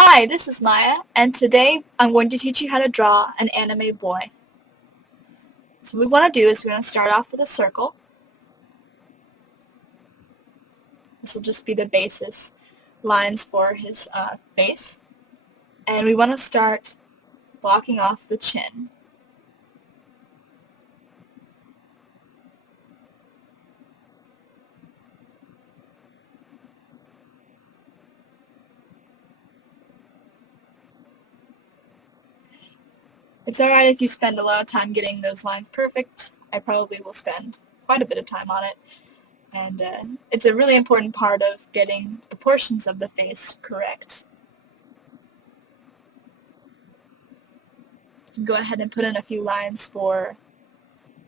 Hi, this is Maya, and today I'm going to teach you how to draw an anime boy. So what we want to do is we're going to start off with a circle. This will just be the basis lines for his face. And we want to start blocking off the chin. It's alright if you spend a lot of time getting those lines perfect. I probably will spend quite a bit of time on it. And it's a really important part of getting the portions of the face correct. You can go ahead and put in a few lines for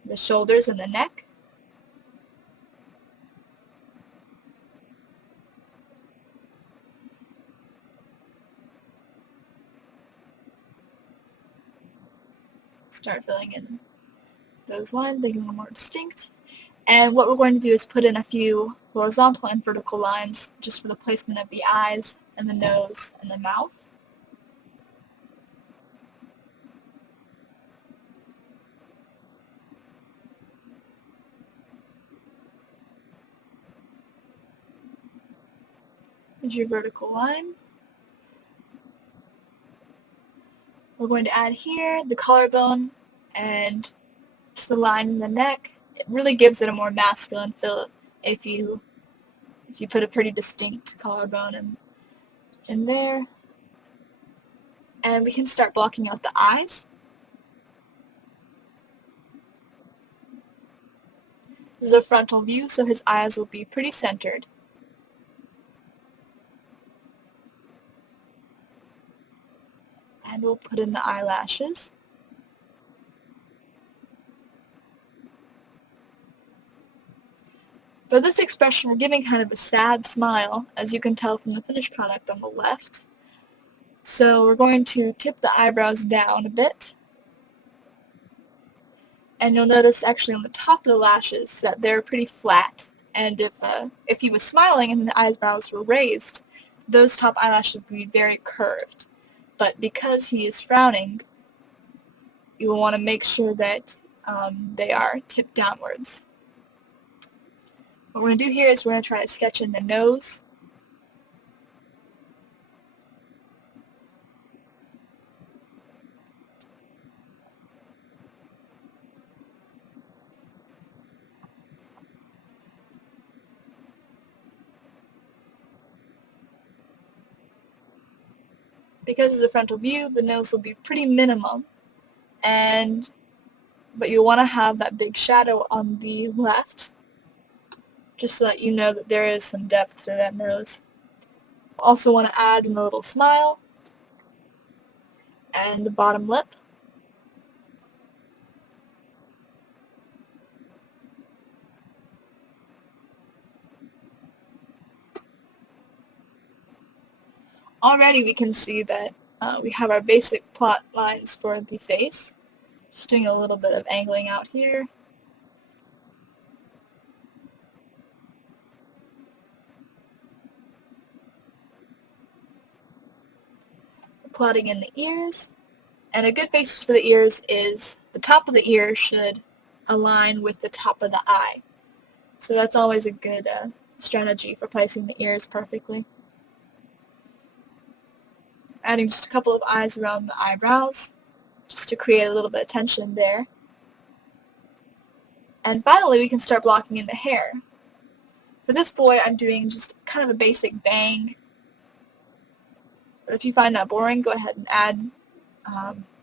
the shoulders and the neck. Start filling in those lines, making them more distinct. And what we're going to do is put in a few horizontal and vertical lines just for the placement of the eyes and the nose and the mouth. Here's your vertical line. We're going to add here the collarbone and just the line in the neck. It really gives it a more masculine feel if you put a pretty distinct collarbone in there. And we can start blocking out the eyes. This is a frontal view, so his eyes will be pretty centered. And we'll put in the eyelashes. For this expression, we're giving kind of a sad smile, as you can tell from the finished product on the left. So we're going to tip the eyebrows down a bit. And you'll notice actually on the top of the lashes that they're pretty flat. And if he was smiling and the eyebrows were raised, those top eyelashes would be very curved. But because he is frowning, you will want to make sure that they are tipped downwards. What we're going to do here is we're going to try to sketch in the nose. Because it's a frontal view, the nose will be pretty minimum, but you'll want to have that big shadow on the left, just so that you know that there is some depth to that nose. Also want to add in a little smile and the bottom lip. Already we can see that we have our basic plot lines for the face. Just doing a little bit of angling out here. Plotting in the ears. And a good basis for the ears is the top of the ear should align with the top of the eye. So that's always a good strategy for placing the ears perfectly. Adding just a couple of eyes around the eyebrows, just to create a little bit of tension there. And finally, we can start blocking in the hair. For this boy, I'm doing just kind of a basic bang. But if you find that boring, go ahead and add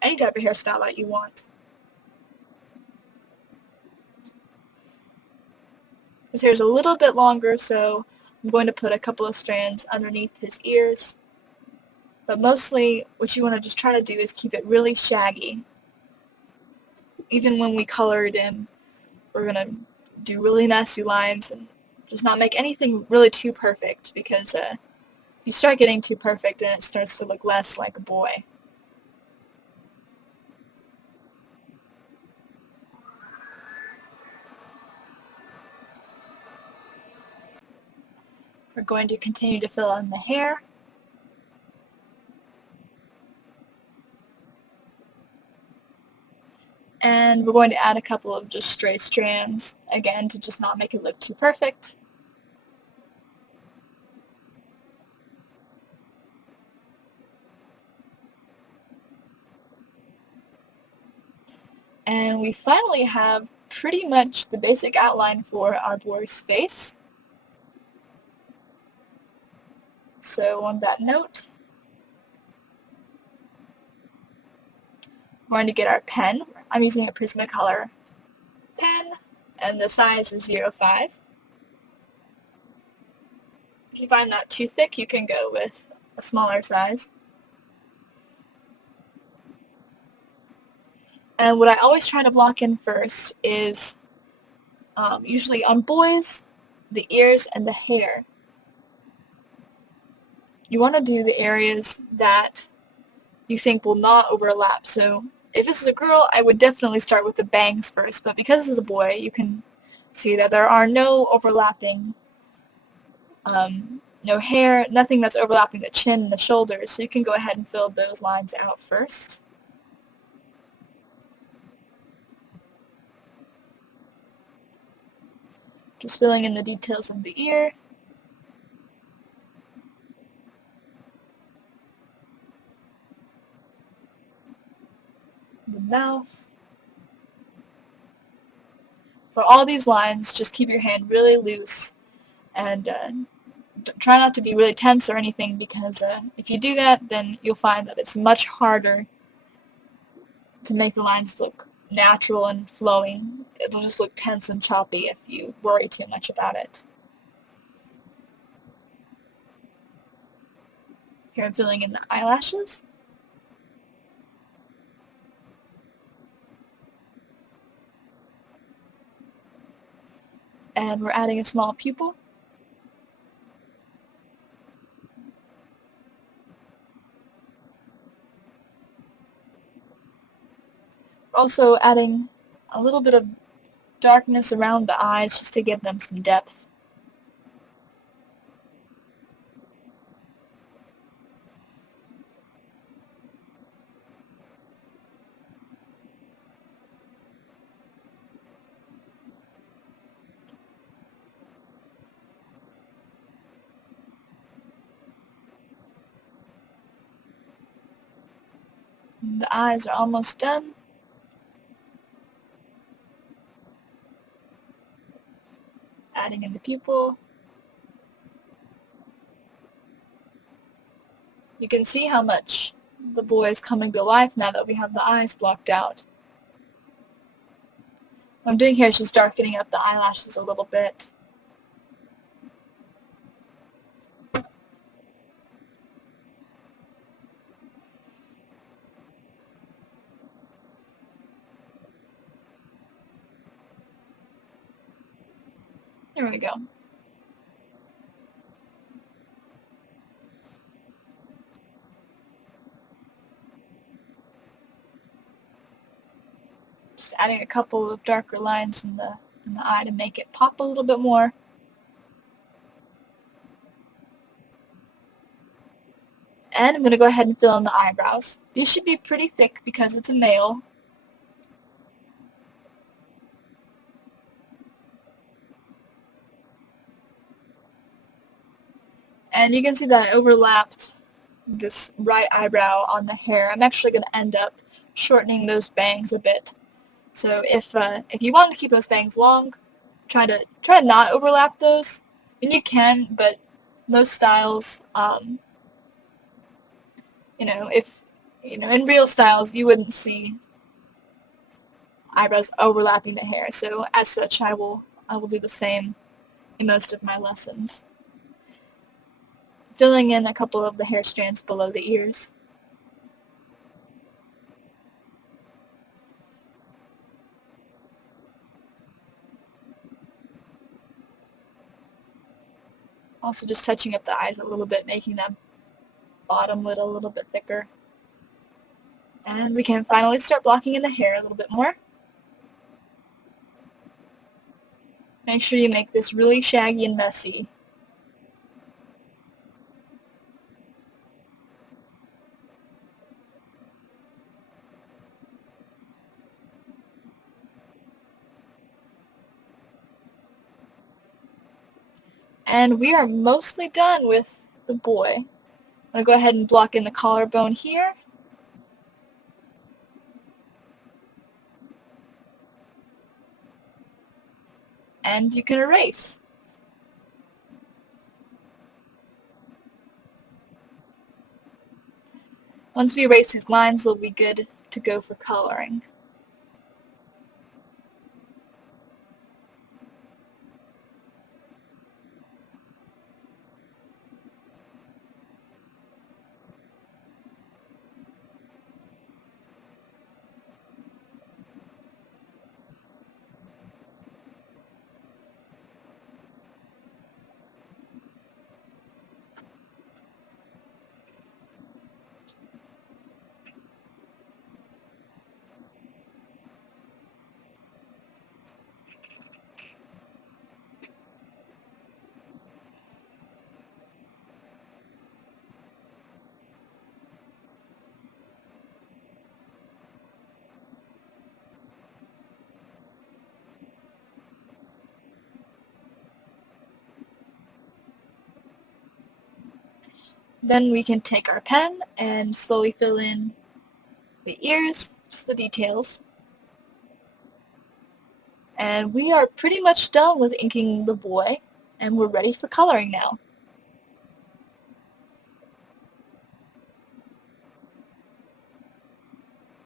any type of hairstyle that you want. His hair is a little bit longer, so I'm going to put a couple of strands underneath his ears. But mostly, what you want to just try to do is keep it really shaggy. Even when we color it in, we're going to do really nasty lines and just not make anything really too perfect, because you start getting too perfect and it starts to look less like a boy. We're going to continue to fill in the hair. And we're going to add a couple of just stray strands, again, to just not make it look too perfect. And we finally have pretty much the basic outline for our boar's face. So on that note, we're going to get our pen. I'm using a Prismacolor pen, and the size is 0.5. If you find that too thick, you can go with a smaller size. And what I always try to block in first is, usually on boys, the ears and the hair. You want to do the areas that you think will not overlap. So if this is a girl, I would definitely start with the bangs first, but because this is a boy, you can see that there are no overlapping, no hair, nothing that's overlapping the chin and the shoulders, so you can go ahead and fill those lines out first. Just filling in the details of the ear. The mouth. For all these lines, just keep your hand really loose and try not to be really tense or anything, because if you do that, then you'll find that it's much harder to make the lines look natural and flowing. It'll just look tense and choppy if you worry too much about it. Here I'm filling in the eyelashes. And we're adding a small pupil. We're also adding a little bit of darkness around the eyes just to give them some depth. And the eyes are almost done. Adding in the pupil. You can see how much the boy is coming to life now that we have the eyes blocked out. What I'm doing here is just darkening up the eyelashes a little bit. There we go. Just adding a couple of darker lines in the eye to make it pop a little bit more. And I'm going to go ahead and fill in the eyebrows. These should be pretty thick because it's a male. And you can see that I overlapped this right eyebrow on the hair. I'm actually going to end up shortening those bangs a bit. So if you want to keep those bangs long, try to not overlap those. And you can, but most styles, if in real styles, you wouldn't see eyebrows overlapping the hair. So as such, I will do the same in most of my lessons. Filling in a couple of the hair strands below the ears. Also just touching up the eyes a little bit, making that bottom lid a little bit thicker. And we can finally start blocking in the hair a little bit more. Make sure you make this really shaggy and messy. And we are mostly done with the boy. I'm going to go ahead and block in the collarbone here. And you can erase. Once we erase these lines, they'll be good to go for coloring. Then we can take our pen and slowly fill in the ears, just the details. And we are pretty much done with inking the boy, and we're ready for coloring now.